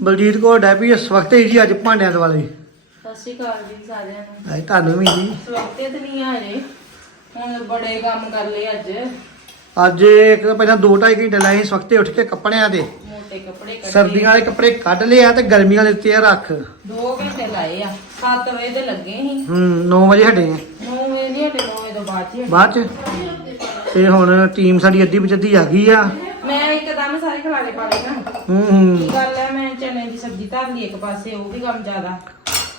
ਬਲਜੀਤ ਕੌਰ ਡੈਪੀ ਇਸ ਵਕਤ ਹੀ ਜੀ ਅੱਜ ਭਾਂਡਿਆਂ ਦੇ ਵਾਲੇ ਸਤਿ ਸ਼੍ਰੀ ਅਕਾਲ ਜੀ ਸਾਰਿਆਂ ਨੂੰ। ਅੱਜ ਤੁਹਾਨੂੰ ਵੀ ਜੀ। ਸਵਾਗਤ ਤੇ ਨਹੀਂ ਆ ਹੁਣ ਬੜੇ ਕੰਮ ਕਰ ਲਏ ਅੱਜ। ਅੱਜ ਇੱਕ ਤਾਂ ਪਹਿਲਾਂ 2.5 ਘੰਟੇ ਲਾਏ ਇਸ ਵਕਤੇ ਉੱਠ ਕੇ ਕੱਪੜਿਆਂ ਦੇ ਮੋਟੇ ਕੱਪੜੇ ਕੱਢੇ। ਸਰਦੀਆਂ ਵਾਲੇ ਕੱਪੜੇ ਕੱਢ ਲਏ ਆ ਤੇ ਗਰਮੀਆਂ ਵਾਲੇ ਉੱਤੇ ਰੱਖ। 2 ਘੰਟੇ ਲਾਏ ਆ। 7 ਵਜੇ ਤੇ ਲੱਗੇ ਸੀ। ਹੂੰ 9 ਵਜੇ ਹਟੇ ਆ। 9 ਵਜੇ ਨਹੀਂ ਹਟੇ 9 ਵਜੇ ਤੋਂ ਬਾਅਦ ਹੀ ਹਟੇ। ਬਾਅਦ ਚ? ਤੇ ਹੁਣ ਟੀਮ ਸਾਡੀ ਅੱਧੀ ਪਚੱਧੀ ਆ ਗਈ ਆ। ਮੈਂ ਇੱਕਦਮ ਸਾਰੇ ਖਲਾਰੇ ਪਾ ਲਏ ਨਾ। ਹੂੰ ਹੂੰ। ਕੀ ਗੱਲ ਹੈ ਮੈਂ ਚਨੇ ਦੀ ਸਬਜ਼ੀ ਧਰ ਲਈ ਇੱਕ ਪਾਸੇ ਉਹ ਵੀ ਕੰਮ ਜ਼ਿਆਦਾ।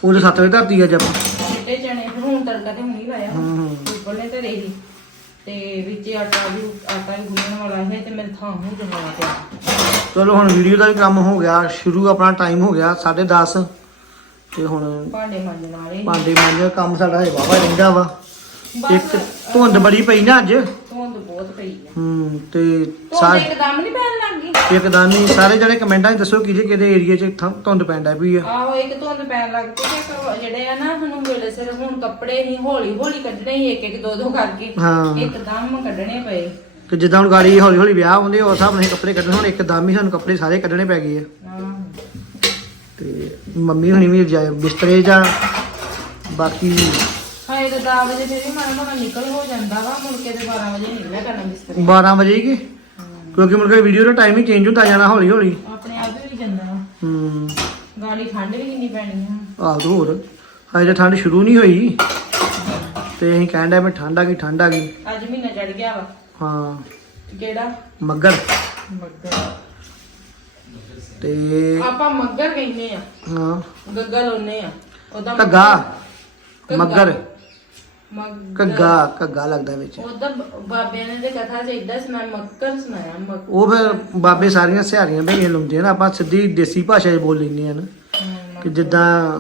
ਉਹਦੇ 7 ਵਜੇ ਧਰਤੀ ਅੱਜ ਆਪਾਂ। ਚਿੱਟੇ ਫਿਰ ਹੁਣ ਤੜਕਾ ਤੇ ਹੁਣੀ ਲਾਇਆ ਹੂੰ ਹੂੰ। ਉੱਪਰਲੇ ਤੇ ਰਹੀ ਤੇ ਵਿੱਚ ਆਟਾ ਵੀ ਆਟਾ ਵੀ ਗੁੰਨਣ ਵਾਲਾ ਹੈ ਤੇ ਮੇਰੇ ਥਾਂ ਨੂੰ ਜਮਾਇਆ ਪਿਆ। ਚਲੋ ਹੁਣ ਵੀਡੀਓ ਦਾ ਵੀ ਕੰਮ ਹੋ ਗਿਆ। ਸ਼ੁਰੂ ਆਪਣਾ ਟਾਈਮ ਹੋ ਗਿਆ 10:30 ਤੇ ਹੁਣ ਭਾਂਡੇ ਮਾਂਜਣ ਵਾਲੇ। ਭਾਂਡੇ ਮਾਂਜੇ ਕੰਮ ਸਾਡਾ ਹੈ ਵਾਵਾ ਰਹਿੰਦਾ ਵਾ। ਇੱਕ ਬਸ ਧੁੰਦ ਬੜੀ ਪਈ ਨਾ ਅੱਜ। ਧੁੰਦ ਬਹੁਤ ਪਈ ਆ। ਹੂੰ ਤੇ ਧੁੰਦ ਸਾਰੇ ਇੱਕਦਮ ਨਹੀਂ ਪੈਣ ਲੱਗ ਗਈ। ਇੱਕਦਮ ਹੀ ਸਾਰੇ ਜਣੇ ਕਮੈਂਟਾਂ 'ਚ ਦੱਸੋ ਕਿਹਦੇ ਕਿਹਦੇ ਏਰੀਆ 'ਚ ਥ- ਧੁੰਦ ਪੈਂਦਾ ਵੀ ਆ। ਆਹੋ ਇੱਕ ਧੁੰਦ ਪੈਣ ਲੱਗ ਪਈ ਤੇ ਇੱਕ ਜਿਹੜੇ ਆ ਨਾ ਸਾਨੂੰ ਵੇਲੇ ਸਿਰ ਹੁਣ ਕੱਪੜੇ ਹੀ ਹੌਲੀ ਹੌਲੀ ਕੱਢਣੇ ਹੀ ਇੱਕ ਇੱਕ ਦੋ ਦੋ ਕਰਕੇ। ਹਾਂ। ਇੱਕਦਮ ਕੱਢਣੇ ਪਏ। ਤੇ ਜਿੱਦਾਂ ਹੁਣ ਗਾੜੀ ਹੌਲੀ ਹੌਲੀ ਵਿਆਹ ਹੁੰਦੇ ਉਸ ਹਿਸਾਬ ਨਾਲ ਅਸੀਂ ਕੱਪੜੇ ਕੱਢਣ ਹੁਣ ਇੱਕਦਮ ਹੀ ਸਾਨੂੰ ਕੱਪੜੇ ਸਾਰੇ ਕੱਢਣੇ ਪੈ ਗਏ ਆ। ਆਹ ਤੇ ਮੰਮੀ ਹੁਣੀ ਵੀ ਜਾਏ ਬਿਸਤਰੇ ਜਾਂ ਬਾਕੀ ਹਾਏ ਤਾਂ 10 ਵਜੇ ਫਿਰ ਵੀ ਮਾੜਾ ਮਾੜਾ ਨਿਕਲ ਹੋ ਜਾਂਦਾ ਵਾ ਮੁੜ ਕੇ ਤੇ 12 ਵਜੇ ਨਿਕਲਿਆ ਕਰਨਾ ਬਿਸਤਰੇ। 12 ਵਜੇ ਹੀ। ਕਿ ਕਿਉਂਕਿ ਮੁੜ ਕੇ ਵੀਡੀਓ ਦਾ ਟਾਈਮ ਹੀ ਚੇਂਜ ਹੁੰਦਾ ਜਾਣਾ ਹੌਲੀ ਹੌਲੀ ਆਪਣੇ ਆਪ ਹੀ ਜਾਂਦਾ ਵਾ। ਹੂੰ। ਗਾਲੀ ਠੰਡ ਵੀ ਕਿੰਨੀ ਪੈਣੀ ਆ। ਆਹ ਤੇ ਹੋਰ ਤਾਂ ਠੰਡ ਸ਼ੁਰੂ ਨਹੀਂ ਹੋਈ। ਤੇ ਅਸੀਂ ਕਹਿਣ ਡਿਆ ਵੀ ਠੰਡ ਆ ਗਈ ਠੰਡ ਆ ਗਈ। ਅੱਜ ਮਹੀਨਾ ਚੜ ਗਿਆ ਵਾ। ਹਾਂ। ਕਿਹੜਾ? ਮੱਗਰ। ਮੱਗਰ। ਤੇ ਆਪਾਂ ਮੱਗਰ ਕਹਿੰਦੇ ਆ। ਹਾਂ। ਗੱਗਾ ਲਾਉਨੇ ਆ। ਉਹਦਾ ਘੱਗਾ। ਘੱਗਾ। ਮੱਗਰ। ਮੱਗਰ ਘੱਗਾ ਘੱਗਾ ਲੱਗਦਾ ਵਿੱਚ। ਉਹਦਾ ਬਾਬਿਆਂ ਨੇ ਤੇ ਕਥਾ ਚ ਇਦਾਂ ਸੁਣਾਇਆ ਮੱਕਰ ਸੁਣਾਇਆ ਉਹ ਫਿਰ ਬਾਬੇ ਸਾਰੀਆਂ ਸਿਹਾਰੀਆਂ ਬਈਆਂ ਲਾਉਂਦੇ ਆ ਨਾ ਆਪਾਂ ਸਿੱਧੀ ਦੇਸੀ ਭਾਸ਼ਾ 'ਚ ਬੋਲ ਲੈਂਦੇ ਆ ਨਾ। ਕਿ ਜਿੱਦਾਂ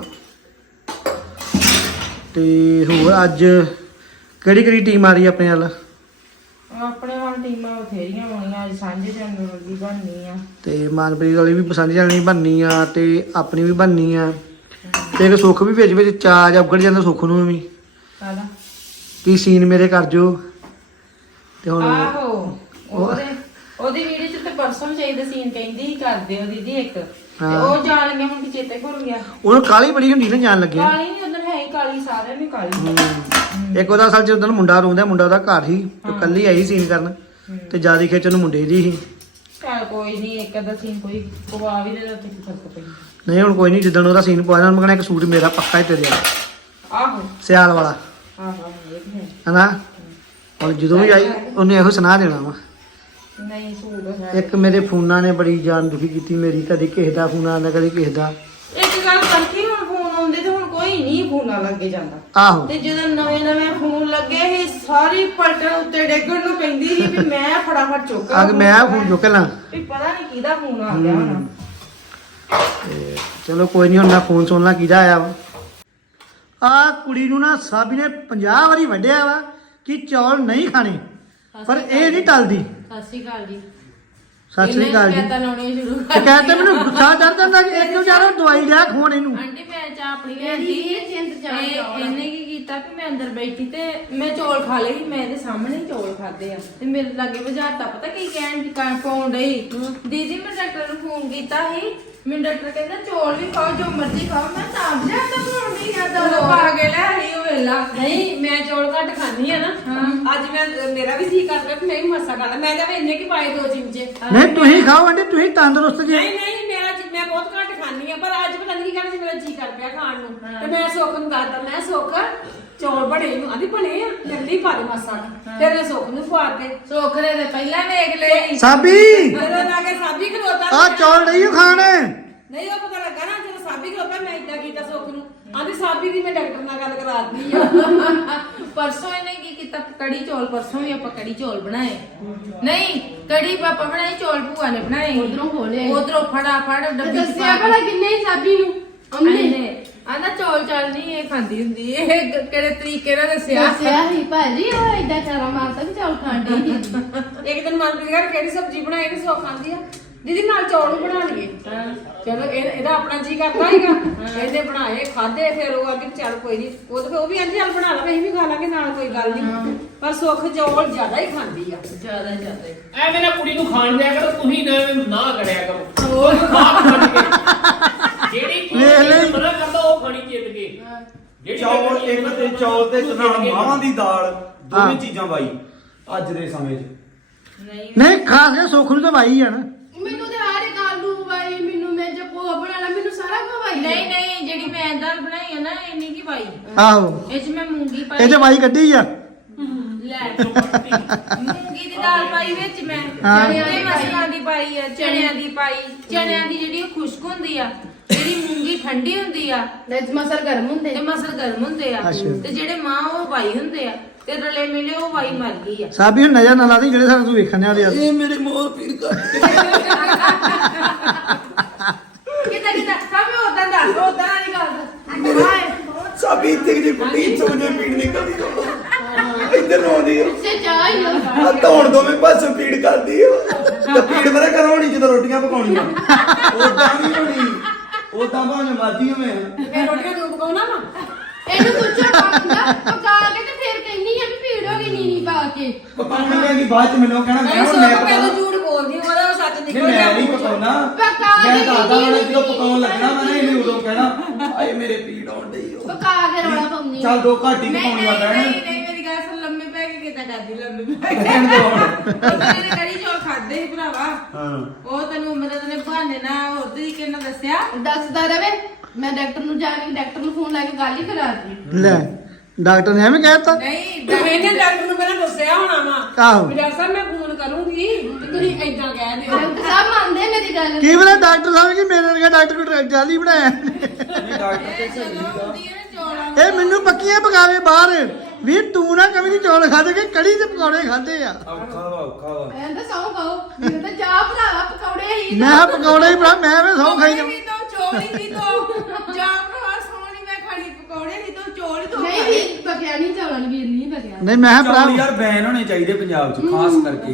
ਤੇ ਹੋਰ ਅੱਜ ਕਿਹੜੀ ਕਿਹੜੀ ਟੀਮ ਆ ਰਹੀ ਆ ਆਪਣੇ ਵੱਲ? ਆਪਣੇ ਵਾਲ ਟੀਮਾਂ ਬਥੇਰੀਆਂ ਹੋਣੀਆਂ ਅੱਜ ਸਾਂਝੇ ਜਨਮ ਦੀ ਬਣਨੀ ਆ। ਤੇ ਮਾਨਪ੍ਰੀਤ ਵਾਲੀ ਵੀ ਪਸੰਦ ਜਾਣੀ ਬਣਨੀ ਆ ਤੇ ਆਪਣੀ ਵੀ ਬਣਨੀ ਆ। ਤੇ ਇੱਕ ਸੁੱਖ ਵੀ ਵਿੱਚ ਵਿੱਚ ਚਾਜ ਉਗੜ ਜਾਂਦਾ ਸੁੱਖ ਨੂੰ ਵੀ। ਕਾਹਦਾ? ਕੀ ਸੀਨ ਮੇਰੇ ਕਰ ਜੋ? ਤੇ ਹੁਣ ਆਹੋ ਉਹਦੇ ਉਹਦੀ ਵੀਡੀਓ ਚ ਤੇ ਪਰਸੋਂ ਚਾਹੀਦਾ ਸੀਨ ਕਹਿੰਦੀ ਸੀ ਕਰ ਦਿਓ ਦੀਦੀ ਇੱਕ। ਤੇ ਹਾਂ। ਉਹ ਜਾਣ ਲੱਗਿਆ ਹੁਣ ਕਿ ਚੇਤੇ ਭੁੱਲ ਗਿਆ। ਉਹਨੂੰ ਕਾਲੀ ਬੜੀ ਹੁੰਦੀ ਨਾ ਜਾਣ ਲੱਗਿਆ। ਕਾਲੀ ਨਹੀਂ ਉਧਰ ਹੈ ਹੀ ਕਾਲੀ ਸਾਰਿਆਂ ਨੇ ਕਾਲੀ। ਇੱਕ ਉਹਦਾ ਅਸਲ ਚ ਉਦੋਂ ਮੁੰਡਾ ਰੋਂਦਾ ਮੁੰਡਾ ਉਹਦਾ ਘਰ ਹੀ। ਤੇ ਕੱਲੀ ਆਈ ਸੀਨ ਕਰਨ। ਤੇ ਜ਼ਿਆਦਾ ਖਿੱਚ ਉਹਨੂੰ ਮੁੰਡੇ ਦੀ ਸੀ। ਚੱਲ ਕੋਈ ਨਹੀਂ ਇੱਕ ਅੱਧਾ ਸੀਨ ਕੋਈ ਪਵਾ ਵੀ ਦੇ ਤੇ ਕੀ ਫ਼ਰਕ ਪਈ ਨਹੀਂ ਹੁਣ ਕੋਈ ਨਹੀਂ ਜਿੱਦਣ ਉਹਦਾ ਸੀਨ ਪਵਾਇਆ ਉਹਨੂੰ ਕਹਿਣਾ ਇੱਕ ਸੂਟ ਮੇਰਾ ਪੱਕਾ ਹੀ ਆਹੋ। ਸਿਆਲ ਵਾਲਾ। ਆਹੋ। ਹਨਾ? ਹੁਣ ਜਦੋਂ ਵੀ ਆਈ ਉਹਨੇ ਇਹੋ ਸੁਣਾ ਦੇਣਾ ਵਾ। ਨਹੀਂ ਸੂਟ ਹੈ। ਇੱਕ ਮੇਰੇ ਫੋਨਾਂ ਨੇ ਬੜੀ ਜਾਨ ਦੁਖੀ ਕੀਤੀ ਮੇਰੀ ਕਦੇ ਕਿਸੇ ਦਾ ਫੋਨ ਆਉਂਦਾ ਕਦੇ ਕਿਸੇ ਦਾ। ਇੱਕ ਗੱਲ ਕਰਤੀ ਹੁਣ ਫੋਨ ਆਉਂਦੇ ਤੇ ਹੁਣ ਕੋਈ ਨਹੀਂ ਫੋਨਾਂ ਲੱਗੇ ਜਾਂਦਾ। ਆਹੋ। ਤੇ ਜਦੋਂ ਨਵੇਂ ਨਵੇਂ ਫੋਨ ਲੱਗੇ ਸੀ ਸਾਰੀ ਪਲਟਣ ਉੱਤੇ ਡੇਗਣ ਨੂੰ ਪੈਂਦੀ ਸੀ ਵੀ ਮੈਂ ਫਟਾਫਟ ਚੁੱਕਾਂ ਅਗ ਮੈਂ ਫੋਨ ਚੁੱਕ ਲਾਂ। ਵੀ ਪਤਾ ਨਹੀਂ ਕਿਹਦਾ ਫੋਨ ਆ ਗਿਆ ਹੁਣ। ਤੇ ਚਲੋ ਕੋਈ ਨਹੀਂ ਹੁਣ ਮੈਂ ਫੋਨ ਸੁਣਨਾ ਕਿਹਦਾ ਆਇਆ ਵਾ। ਆ ਕੁੜੀ ਨੂੰ ਨਾ ਸਾਬੀ ਨੇ 50 ਵਾਰੀ ਵੱਢਿਆ ਵਾ ਕਿ ਚੌਲ ਨਹੀਂ ਖਾਣੇ ਪਰ ਇਹ ਨਹੀਂ ਟਲਦੀ। ਸਤਿ ਸ਼੍ਰੀ ਅਕਾਲ ਜੀ। ਸਤਿ ਸ੍ਰੀ ਅਕਾਲ ਜੀ। ਤਾਂ ਲਾਉਣੀ ਸ਼ੁਰੂ ਤੇ ਕਹਿੰਦੇ ਮੈਨੂੰ ਗੁੱਸਾ ਚੜ ਜਾਂਦਾ ਕਿ ਇੱਕ ਵਿਚਾਰਾ ਦਵਾਈ ਲਿਆ ਖਵਾਉਣ ਇਹਨੂੰ। ਆਂਟੀ ਮੈਂ ਚਾਹ ਆਪਣੀ ਲਿਆਂਦੀ। ਇਹ ਇਹਨੇ ਕੀ ਕੀਤਾ ਕਿ ਮੈਂ ਅੰਦਰ ਬੈਠੀ ਤੇ ਮੈਂ ਚੌਲ ਖਾ ਸੀ ਮੈਂ ਇਹਦੇ ਸਾਹਮਣੇ ਹੀ ਚੌਲ ਖਾਦੇ ਆ। ਤੇ ਮੇਰੇ ਲਾਗੇ ਬੁਝਾਰਤਾ ਪਤਾ ਕੀ ਕਹਿਣ ਦੀ ਕਾਂ ਪਾਉਣ ਡਈ ਦੀਦੀ ਮੈਂ ਡਾਕਟਰ ਨੂੰ ਫੋਨ ਕੀਤਾ ਸੀ। ਮੈਨੂੰ ਡਾਕਟਰ ਕਹਿੰਦਾ ਚੌਲ ਵੀ ਖਾਓ ਜੋ ਮਰਜ਼ੀ ਖਾਓ। ਮੈਂ ਤਾਂ ਬੁਝਾਰਤਾ ਪਾਉਣ ਨਹੀਂ ਜਾਂਦਾ ਉਹ ਪਾ ਕੇ ਲੈ ਨਹੀਂ ਮੈਂ ਚੌਲ ਘੱਟ ਖਾਂਦੀ ਆ ਨਾ। ਅੱਜ ਮੈਂ ਮੇਰਾ ਵੀ ਜੀ ਕਰਦਾ ਕਿ ਮੈਂ ਵੀ ਮਸਾ ਖਾ ਲਾਂ ਮੈਂ ਤਾਂ ਇੰਨੇ ਕੀ ਪਾਏ ਦੋ ਚਮਚੇ। ਨਹੀਂ ਤੁਸੀਂ ਖਾਓ ਆਂਟੀ ਤੁਸੀਂ ਤੰਦਰੁਸਤ ਜੀ। ਨਹੀਂ ਨਹੀਂ ਮੇਰਾ ਜੀ- ਮੈਂ ਬਹੁਤ ਘੱਟ ਖਾਂਦੀ ਆ ਪਰ ਅੱਜ ਪਤਾ ਨਹੀਂ ਕੀ ਕਰਨਾ ਸੀ ਮੇਰਾ ਜੀ ਕਰ ਪਿਆ ਖਾਣ ਨੂੰ। ਤੇ ਮੈਂ ਸੁੱਖ ਨੂੰ ਦੱਸਦਾ ਮੈਂ ਸੁੱਖ ਚੌਲ ਬਣੇ ਨੂੰ ਆਂਦੀ ਬਣੇ ਆ ਜਲਦੀ ਪਾ ਦੇ ਮਸਾ। ਫਿਰ ਮੈਂ ਸੁੱਖ ਨੂੰ ਖਵਾ ਕੇ। ਸੋਖਰੇ ਦੇ ਪਹਿਲਾਂ ਵੇਖ ਲਏ। ਸਾਬੀ! ਜਦੋਂ ਲਾ ਕੇ ਸਾਬੀ ਖਲੋਤਾ। ਆ ਚੌਲ ਨਹੀਂ ਓ ਖਾਣੇ। ਨਹੀਂ ਉਹ ਪਤਾ ਲੱਗਾ ਨਾ ਜਦੋਂ ਸਾਬੀ ਖਲੋਤਾ ਮੈਂ ਇਦਾਂ ਕੀਤਾ ਸੁੱਖ ਨੂੰ ਆਂਦੀ ਸਾਬੀ ਦੀ ਮੈਂ ਡਾਕਟਰ ਨਾਲ ਗੱਲ ਕਰਾਤੀ ਆ। ਪਰਸੋਂ ਇਹਨੇ ਕੀ ਕੀਤਾ? ਕੜੀ ਚੌਲ ਪਰਸੋਂ ਵੀ ਆਪਾਂ ਕੜੀ ਚੌਲ ਬਣਾਏ। ਨਹੀਂ ਕੜੀ ਪਾਪਾ ਬਣਾਏ ਚੌਲ ਭੂਆ ਨੇ ਬਣਾਏ। ਉਧਰੋਂ ਖੋਲੇ ਉਧਰੋਂ ਫੜਾਫੜ ਡੱਬੀ ਚ ਦੱਸਿਆ ਪਾ ਭਲਾ ਕਿੰਨੇ ਸਾਬੀ ਨੂੰ? ਉਹਨੇ ਆਂਦਾ ਚੌਲ ਚਾਲ ਨਹੀਂ ਇਹ ਖਾਂਦੀ ਹੁੰਦੀ ਇਹ ਕਿਹੜੇ ਤਰੀਕੇ ਨਾਲ ਦੱਸਿਆ? ਦੱਸਿਆ ਹੀ ਭਾਜੀ ਉਹ ਏਦਾਂ ਚਾਰਾ ਮਾਰਦਾ ਕਿ ਚੌਲ ਖਾਂਦੇ ਇੱਕ ਦਿਨ ਮਨਪ੍ਰੀਤ ਘਰ ਕਿਹੜੀ ਸਬਜ਼ੀ ਬਣਾਈ ਵੀ ਸੌ ਖਾਂਦੀ ਆ। ਦੀਦੀ ਨਾਲ ਚੌਲ ਬਣਾ ਲਈਏ। ਚਲੋ ਇਹਦਾ ਆਪਣਾ ਜੀ ਕਰਦਾ ਹੀਗਾ। ਇਹਨੇ ਬਣਾਏ ਖਾਦੇ ਫਿਰ ਉਹ ਅੱਗੇ ਚੱਲ ਕੋਈ ਨਹੀਂ ਉਹ ਤਾਂ ਫਿਰ ਉਹ ਵੀ ਅੰਦੇ ਨਾਲ ਬਣਾ ਲਵੇ ਅਸੀਂ ਵੀ ਖਾ ਲਾਂਗੇ ਨਾਲ ਕੋਈ ਗੱਲ ਨਹੀਂ ਪਰ ਸੁੱਖ ਚੌਲ ਜ਼ਿਆਦਾ ਹੀ ਖਾਂਦੀ ਆ। ਜ਼ਿਆਦਾ ਜ਼ਿਆਦਾ। ਐ ਮੇਰਾ ਕੁੜੀ ਨੂੰ ਖਾਣ ਦਿਆ ਕਰੋ ਤੁਸੀਂ ਨਾ ਨਾ ਕਰਿਆ ਕਰੋ। ਉਹ ਖਾਣ ਛੱਡ ਕੇ ਕਰਦਾ ਉਹ ਖਾਣੀ ਚਿੱਤ ਕੇ ਜਿਹੜੀ ਚੌਲ ਇੱਕ ਤੇ ਚੌਲ ਤੇ ਨਾਲ ਮਾਵਾਂ ਦੀ ਦਾਲ ਦੋਵੇਂ ਚੀਜ਼ਾਂ ਬਾਈ ਅੱਜ ਦੇ ਸਮੇਂ 'ਚ। ਨਹੀਂ। ਖਾਸ ਕੇ ਸੁੱਖ ਨੂੰ ਤਾਂ ਵਾਈ ਆ ਮੈਨੂੰ ਤੇ ਹਰ ਇੱਕ ਆਲੂ ਵਾਈ ਮੈਨੂੰ ਮੈਂ ਜੇ ਪੋਹਾ ਬਣਾਣਾ ਮੈਨੂੰ ਸਾਰਾ ਖਵਾਈ ਨਹੀਂ ਨਹੀਂ ਜਿਹੜੀ ਮੈਂ ਦਾਲ ਬਣਾਈ ਹੈ ਨਾ ਇਹ ਨਹੀਂ ਕੀ ਪਾਈ ਆਹੋ। ਇਹ ਚ ਮੈਂ ਮੂੰਗੀ ਪਾਈ ਇਹ ਤੇ ਵਾਈ ਕੱਢੀ ਆ। ਲੈ ਮੂੰਗੀ ਦੀ ਦਾਲ ਪਾਈ ਵਿੱਚ ਮੈਂ। ਹਾਂ। ਚਣਿਆਂ ਦੀ ਮਸਲਾਂ ਦੀ ਪਾਈ ਆ ਚਣਿਆਂ ਦੀ। ਪਾਈ। ਚਣਿਆਂ ਦੀ ਜਿਹੜੀ ਉਹ ਖੁਸ਼ਕ ਹੁੰਦੀ ਆ ਜਿਹੜੀ ਮੂੰਗੀ ਠੰਡੀ ਹੁੰਦੀ ਆ ਨਹੀਂ ਮਸਰ ਗਰਮ ਹੁੰਦੇ। ਤੇ ਮਸਲ ਗਰਮ ਹੁੰਦੇ ਆ। ਅੱਛਾ। ਤੇ ਜਿਹੜੇ ਮਾਂ ਉਹ ਵਾਈ ਹੁੰਦੇ ਆ। ਤੇ ਰਲੇ ਮਿਲੇ ਉਹ ਵਾਈ ਮਰ ਗਈ ਆ। ਸਾਬੀ ਹੁਣ ਨਜ਼ਰ ਨਾ ਲਾ ਦੀ ਜਿਹੜੇ ਸਾਨੂੰ ਤੂੰ ਵੇਖਣ ਵਾਲੇ ਆ ਇਹ ਮੇਰੇ ਮੋਰ ਪੀਰ ਕਰ ਕਿਤਾ ਕਿਤਾ ਸਾਬੀ ਉਦਾਂ ਦੱਸ ਉਦਾਂ ਵਾਲੀ ਗੱਲ ਦੱਸ। ਸਾਬੀ ਇੱਥੇ ਜੀ ਕੁੱਟੀ ਚੋਜੇ ਪੀੜ ਨਿਕਲਦੀ ਰੋ ਇੱਧਰ ਰੋਂਦੀ ਆ। ਸੇ ਲੋ ਆਹ ਧੌਣ ਦੋਵੇਂ ਪਾਸੇ ਪੀੜ ਕਰਦੀ ਆ। ਤੇ ਪੀੜ ਬਰੇ ਕਰਾਉਣੀ ਜਦੋਂ ਰੋਟੀਆਂ ਪਕਾਉਣੀਆਂ। ਉਦਾਂ ਨਹੀਂ ਹੋਣੀ। ਉਦਾਂ ਭਾਵੇਂ ਮਰਜ਼ੀ ਹੋਵੇ ਇਹ ਰੋਟੀਆਂ ਤੂੰ ਪਕਾਉਣਾ ਵਾ? ਇਹਨੂੰ ਪੁੱਛੋ ਪੱਕਦਾ ਪਕਾ ਕੇ ਤੇ ਫਿਰ ਕਹਿੰਦੀ ਆ ਵੀ ਭੀੜ ਹੋ ਗਈ ਨੀਨੀ ਪਾ ਕੇ ਪਕਾਉਣ ਲੱਗੀ ਬਾਅਦ ਚ ਮੈਨੂੰ ਕਹਿਣਾ ਮੈਂ ਹੁਣ ਪਕਾਉਣਾ ਤਾਂ ਝੂਠ ਬੋਲਦੀ ਹਾਂ ਉਹਦਾ ਸੱਚ ਨਹੀਂ ਨਿਕਲ ਮੈਂ ਨਹੀਂ ਪਕਾਉਣਾ। ਪਕਾ ਮੈਂ ਕੇ ਦਾਦਾ ਵਾਲਾ ਜਦੋਂ ਪਕਾਉਣ ਲੱਗਣਾ ਮੈਂ ਨਾ ਇਹਨੇ ਉਦੋਂ ਕਹਿਣਾ ਆਏ ਮੇਰੇ ਪੀੜ ਆਉਣ ਡਈ ਓ। ਪਕਾ ਕੇ ਰੌਲਾ ਪਾਉਂਦੀ ਚੱਲ ਦੋ ਘਾਟੀ ਨਹੀਂ ਪਕਾਉਣੀਆਂ ਨਹੀਂ ਪੈਣ ਨਹੀਂ ਨਹੀਂ, ਮੇਰੀ ਗੱਲ ਸੁਣ ਲੰਮੇ ਪੈ ਕੇ ਕਿਤਾ ਕਰਦੀ ਲੰਮੇ ਪੈ ਕੇ। ਕਹਿਣ ਦੋ ਹੁਣ। ਉਹਨੇ ਕੜੀ ਚੌਲ ਖਾਦੇ ਸੀ ਭਰਾਵਾ। ਹਾਂ। ਉਹ ਤੈਨੂੰ ਮਦਦ ਨੇ ਬਹਾਨੇ ਨਾਲ ਹੋਰ ਤਰੀਕੇ ਨਾਲ ਦੱਸਿਆ। ਦੱਸਦਾ ਰਵੇ ਮੈਂ ਡਾਕਟਰ ਨੂੰ ਜਾ ਕੇ ਡਾਕਟਰ ਨੂੰ ਫੋਨ ਲਾ ਕੇ ਗੱਲ ਹੀ ਕਰਾ ਦਿੱਤੀ ਲੈ। ਡਾਕਟਰ ਨੇ ਐਵੇਂ ਕਹਿਤਾ ਨਹੀਂ ਇਹਨੇ ਡਾਕਟਰ ਨੂੰ ਪਹਿਲਾਂ ਦੱਸਿਆ ਹੋਣਾ ਵਾ। ਆਹੋ। ਵੀ ਡਾਕਟਰ ਸਾਹਿਬ ਮੈਂ ਫੋਨ ਕਰੂੰਗੀ ਤੇ ਤੁਸੀਂ ਏਦਾਂ ਕਹਿ ਦਿਓ। ਸਾਹਿਬ ਮੰਨਦੇ ਮੇਰੀ ਗੱਲ। ਕੀ ਬਲੇ ਡਾਕਟਰ ਸਾਹਿਬ ਕੀ ਮੇਰੇ ਵਰਗਾ ਡਾਕਟਰ ਕੋਲ ਜਾਲੀ ਬਣਾਇਆ? ਨਹੀਂ ਡਾਕਟਰ ਤੇ ਸਹੀ ਇਹ ਮੈਨੂੰ ਪੱਕੀਆਂ ਪਕਾਵੇ ਬਾਹਰ। ਵੀ ਤੂੰ ਨਾ ਕਵੀ ਦੀ ਚੌਲ ਖਾਦੇ ਕਿ ਕੜੀ ਤੇ ਪਕੌੜੇ ਖਾਦੇ ਆ? ਔਖਾ ਵਾ ਔਖਾ ਵਾ। ਮੈਂ ਤਾਂ ਸੌਂ ਖਾਓ ਤਾਂ ਚਾਹ ਭਰਾਵਾ ਪਕੌੜੇ ਹੀ ਮੈਂ ਕਿਹਾ ਪਕੌੜੇ ਹੀ ਬਣਾ ਮੈਂ ਵੀ ਸੌ ਖਾਈ ਜਾਵਾਂ। ਵੀ ਤੋਂ ਚੌਲ ਹੀ ਵੀ ਤੋਂ ਜਾਂ ਭਰਾ ਸੋਣੀ ਮੈਂ ਖਾਣੀ ਪਕੌੜੇ ਹੀ ਤੋਂ ਚੌਲ ਹੀ ਤੋਂ ਨਹੀਂ ਵੀ ਬਕਿਆ ਨਹੀਂ ਚਾਵਲਾਂ ਵੀਰ ਨਹੀਂ ਬਕਿਆ ਨਹੀਂ ਮੈਂ ਕਿਹਾ ਚੌਲ ਭਰਾ ਯਾਰ ਬੈਨ ਹੋਣੇ ਚਾਹੀਦੇ ਪੰਜਾਬ 'ਚ ਖਾਸ ਕਰਕੇ।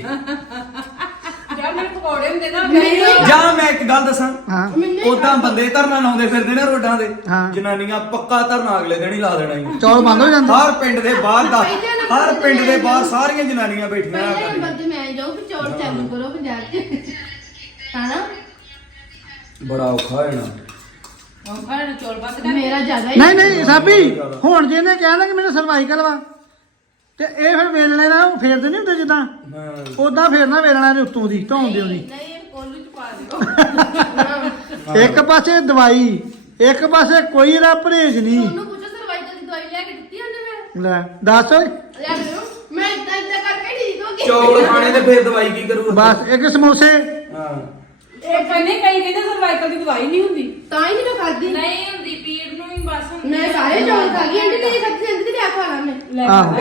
ਯਾਰ ਮੇਰੇ ਪਕੌੜੇ ਹੁੰਦੇ ਨਾ ਮੈਨੂੰ- ਜਾਂ ਮੈਂ ਇੱਕ ਗੱਲ ਦੱਸਾਂ ਹਾਂ। ਮੈਨੂੰ ਉਦਾਂ ਬੰਦੇ ਧਰਨਾ ਲਾਉਂਦੇ ਫਿਰਦੇ ਨੇ ਰੋਡਾਂ ਦੇ ਹਾਂ। ਜਨਾਨੀਆਂ ਪੱਕਾ ਧਰਨਾ ਅਗਲੇ ਦਿਨ ਹੀ ਲਾ ਦੇਣਾ ਹੀ। ਚੌਲ ਬੰਦ ਹੋ ਜਾਂਦੇ। ਹਰ ਪਿੰਡ ਦੇ ਬਾਹਰ ਦਾ ਪਹਿਲੇ ਨੰਬਰ ਹਰ ਤੇ ਪਿੰਡ ਦੇ ਮੈਂ ਬਾਹਰ। ਸਾਰੀਆਂ ਜਨਾਨੀਆਂ ਬੈਠੀਆਂ ਪਹਿਲੇ ਆ ਨੰਬਰ ਤੇ ਮੈਂ ਜਾਊਂ ਕਿ ਚੌਲ ਚਾਲੂ ਕਰੋ ਪੰਜਾਬ 'ਚ। ਹਨਾ ਬੜਾ ਔਖਾ ਉਹ ਖਾਣ ਚੌਲ ਬੰਦ ਕਰ ਮੇਰਾ ਜ਼ਿਆਦਾ ਹੀ ਨਹੀਂ ਨਹੀਂ ਸਾਬੀ ਹੁਣ ਜੇ ਇਹਨੇ ਕਹਿਣਾ ਕਿ ਮੈਨੂੰ ਸਰਵਾਈਕਲ ਵਾ ਤੇ ਇਹ ਫਿਰ ਵੇਲਣੇ ਨਾਲ ਫੇਰਦੇ ਨਹੀਂ ਹੁੰਦੇ ਜਿੱਦਾਂ? ਹਾਂ। ਉਦਾਂ ਫੇਰਨਾ ਵੇਲਣਾ ਦੇ ਉੱਤੋਂ ਦੀ ਢੋਣ ਦੇ ਉਹਦੀ। ਨਹੀਂ ਇਹ ਕੋਲੂ ਚ ਪਾ ਦਿਓ। ਇੱਕ ਪਾਸੇ ਦਵਾਈ ਇੱਕ ਪਾਸੇ ਕੋਈ ਦਾ ਪਰਹੇਜ ਨਹੀਂ। ਉਹਨੂੰ ਪੁੱਛੋ ਸਰਵਾਈਕਲ ਦੀ ਦਵਾਈ ਲਿਆ ਕੇ ਦਿੱਤੀ ਉਹਨੇ ਫਿਰ? ਲੈ ਦੱਸ ਓਏ। ਦਿਓ। ਮੈਂ ਇਦਾਂ ਇਦਾਂ ਕਰਕੇ ਠੀਕ ਹੋ ਗਈ। ਚੌਲ ਖਾਣੇ ਤੇ ਫੇਰ ਦਵਾਈ ਕੀ ਕਰੂ ਬਸ ਇੱਕ ਸਮੋਸੇ। ਹਾਂ। ਇਹ ਕਹਿੰਦੇ ਕਈ ਕਹਿੰਦੇ ਸਰਵਾਈਕਲ ਦੀ ਦਵਾਈ ਨਹੀਂ ਹੁੰਦੀ। ਤਾਂ ਹੀ ਨਹੀਂ ਖਾਦੀ ਨਹੀਂ ਹੁੰਦੀ ਪੀੜ ਨੂੰ ਹੀ ਬਸ ਹੁੰਦੀ ਮੈਂ ਆ। ਸਾਰੇ ਚੌਲ ਖਾ ਗਈ ਆਂਟੀ ਤੇਰੀ ਖੱਤੀ ਅੰਦਰ ਤੇ ਲਿਆ ਖਾ ਲਾ ਮੈਂ। ਲੈ ਆਹੋ।